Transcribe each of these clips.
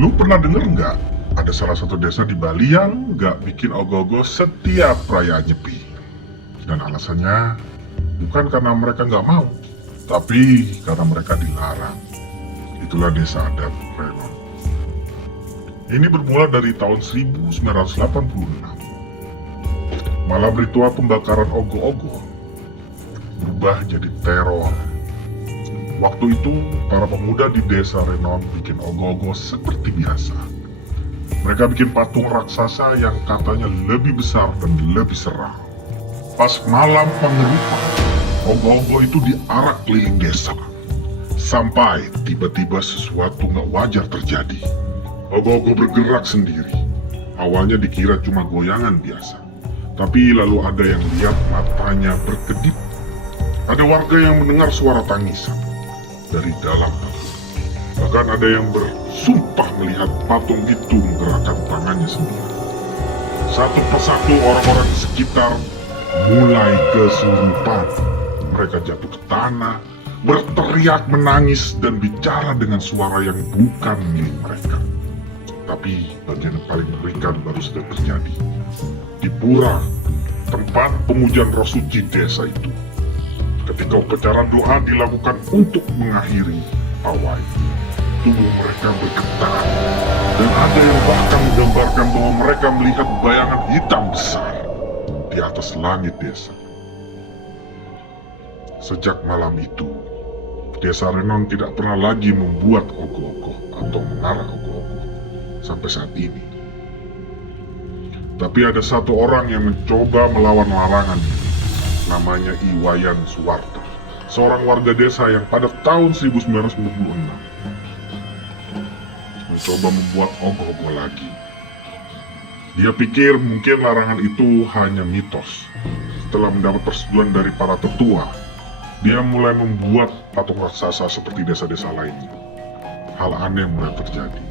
Lu pernah denger nggak? Ada salah satu desa di Bali yang nggak bikin ogoh-ogoh setiap perayaan Nyepi. Dan alasannya bukan karena mereka nggak mau, tapi karena mereka dilarang. Itulah desa adat Renon. Ini bermula dari tahun 1986. Malam ritual pembakaran ogoh-ogoh berubah jadi teror. Waktu itu, para pemuda di desa Renon bikin ogoh-ogoh seperti biasa. Mereka bikin patung raksasa yang katanya lebih besar dan lebih seram. Pas malam pengerutan, ogoh-ogoh itu diarak keliling desa. Sampai tiba-tiba sesuatu nggak wajar terjadi. Ogoh-ogoh bergerak sendiri. Awalnya dikira cuma goyangan biasa. Tapi lalu ada yang lihat matanya berkedip. Ada warga yang mendengar suara tangisan dari dalam patung. Bahkan ada yang bersumpah melihat patung itu menggerakkan tangannya sendiri. Satu persatu orang-orang di sekitar mulai kesurupan. Mereka jatuh ke tanah, berteriak menangis dan bicara dengan suara yang bukan milik mereka. Tapi bagian yang paling mengerikan baru saja terjadi. Di pura, tempat pemujaan roh suci desa itu. Ketika upacara doa dilakukan untuk mengakhiri pawai, tubuh mereka bergetar. Dan ada yang bahkan menggambarkan bahwa mereka melihat bayangan hitam besar di atas langit desa. Sejak malam itu, desa Renon tidak pernah lagi membuat ogoh-ogoh atau mengarak ogoh-ogoh sampai saat ini. Tapi ada satu orang yang mencoba melawan larangan ini. Namanya Iwayan Suwarta, seorang warga desa yang pada tahun 1996 mencoba membuat ogoh-ogoh lagi. Dia pikir mungkin larangan itu hanya mitos. Setelah mendapat persetujuan dari para tetua, dia mulai membuat patung raksasa seperti desa-desa lainnya. Hal aneh mulai terjadi.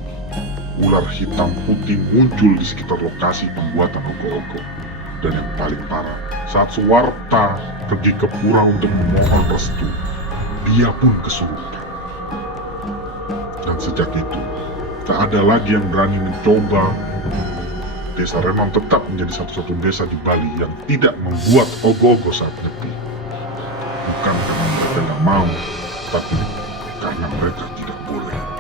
Ular hitam putih muncul di sekitar lokasi pembuatan ogoh-ogoh. Dan yang paling parah, saat Suwarta pergi ke pura untuk memohon restu, dia pun kesurupan. Dan sejak itu, tak ada lagi yang berani mencoba. Desa Renon tetap menjadi satu-satunya desa di Bali yang tidak membuat ogoh-ogoh saat Nyepi. Bukan karena mereka nggak mau, tapi karena mereka tidak boleh.